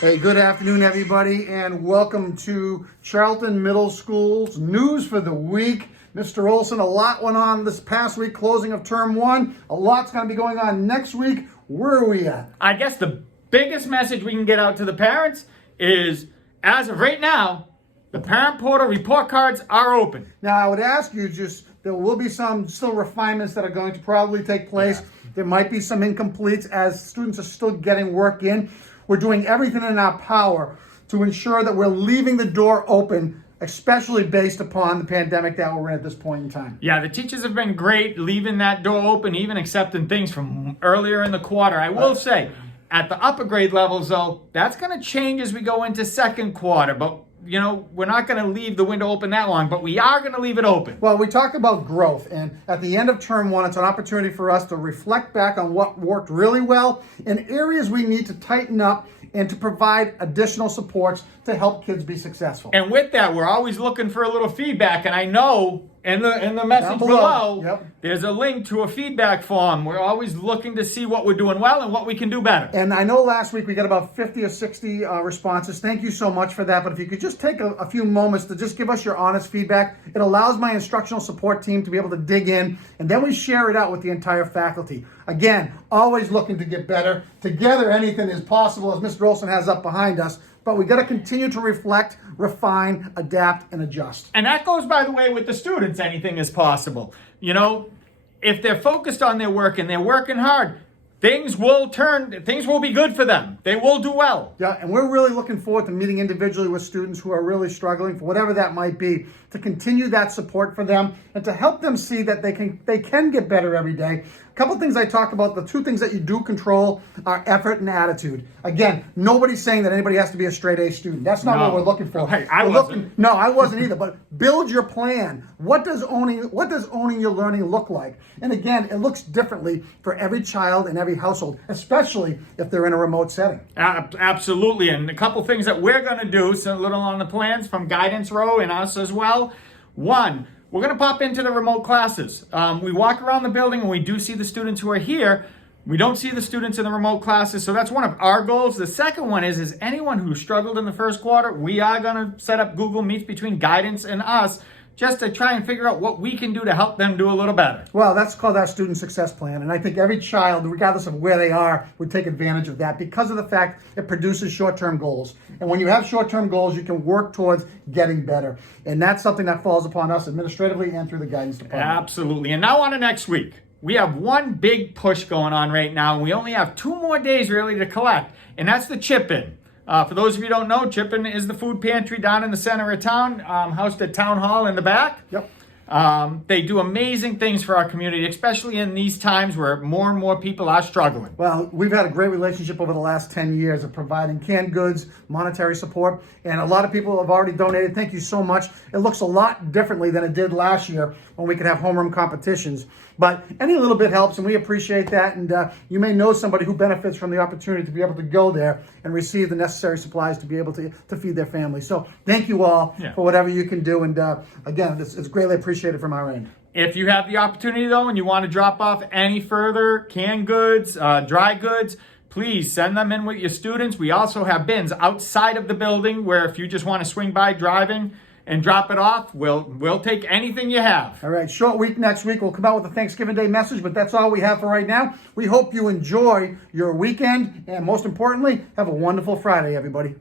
Hey, good afternoon, everybody, and welcome to Charlton Middle School's news for the week. Mr. Olson, a lot went on this past week, closing of term one. A lot's going to be going on next week. Where are we at? I guess the biggest message we can get out to the parents is, as of right now, the parent portal report cards are open. Now, I would ask you there will be some still refinements that are going to probably take place. Yeah. There might be some incompletes as students are still getting work in. We're doing everything in our power to ensure that we're leaving the door open, especially based upon the pandemic that we're in at this point in time. Yeah, the teachers have been great leaving that door open, even accepting things from earlier in the quarter. I will say, at the upper grade levels, though, that's going to change as we go into second quarter. But we're not going to leave the window open that long, but we are going to leave it open. Well, we talk about growth, and at the end of term one, it's an opportunity for us to reflect back on what worked really well and areas we need to tighten up and to provide additional supports to help kids be successful. And with that, we're always looking for a little feedback, and I know in the message below, yep, there's a link to a feedback form. We're always looking to see what we're doing well and what we can do better. And I know last week we got about 50 or 60 responses. Thank you so much for that. But if you could just take a few moments to just give us your honest feedback, it allows my instructional support team to be able to dig in, and then we share it out with the entire faculty. Again, always looking to get better. Together, anything is possible, as Mr. Olson has up behind us. But we got to continue to reflect, refine, adapt, and adjust. And that goes, by the way, with the students. Anything is possible. If they're focused on their work and they're working hard, things will be good for them. They will do well. Yeah, and we're really looking forward to meeting individually with students who are really struggling, for whatever that might be, to continue that support for them and to help them see that they can get better every day. A couple things I talked about, the two things that you do control are effort and attitude. Again, nobody's saying that anybody has to be a straight A student. That's not what we're looking for. Hey, I wasn't. No, I wasn't either. But build your plan. What does owning your learning look like? And again, it looks differently for every child and every household, especially if they're in a remote setting. Absolutely. And a couple things that we're going to do, so a little on the plans from Guidance Row and us as well. One, we're going to pop into the remote classes. We walk around the building and we do see the students who are here. We don't see the students in the remote classes, so that's one of our goals. The second one is anyone who struggled in the first quarter, we are going to set up Google Meets between Guidance and us, just to try and figure out what we can do to help them do a little better. Well, that's called our student success plan. And I think every child, regardless of where they are, would take advantage of that because of the fact it produces short-term goals. And when you have short-term goals, you can work towards getting better. And that's something that falls upon us administratively and through the guidance department. Absolutely. And now on to next week. We have one big push going on right now, and we only have 2 more days really to collect, and that's the chip-in. For those of you who don't know, Chip-In is the food pantry down in the center of town, housed at Town Hall in the back. Yep. They do amazing things for our community, especially in these times where more and more people are struggling. Well, we've had a great relationship over the last 10 years of providing canned goods, monetary support, and a lot of people have already donated. Thank you so much. It looks a lot differently than it did last year when we could have homeroom competitions. But any little bit helps, and we appreciate that. And you may know somebody who benefits from the opportunity to be able to go there and receive the necessary supplies to be able to feed their family. So thank you all for whatever you can do. And again, it's greatly appreciated from our end. If you have the opportunity, though, and you want to drop off any further canned goods, dry goods, please send them in with your students. We also have bins outside of the building where if you just want to swing by driving and drop it off, we'll take anything you have. All right, short week next week. We'll come out with a Thanksgiving Day message, but that's all we have for right now. We hope you enjoy your weekend, and most importantly, have a wonderful Friday, everybody.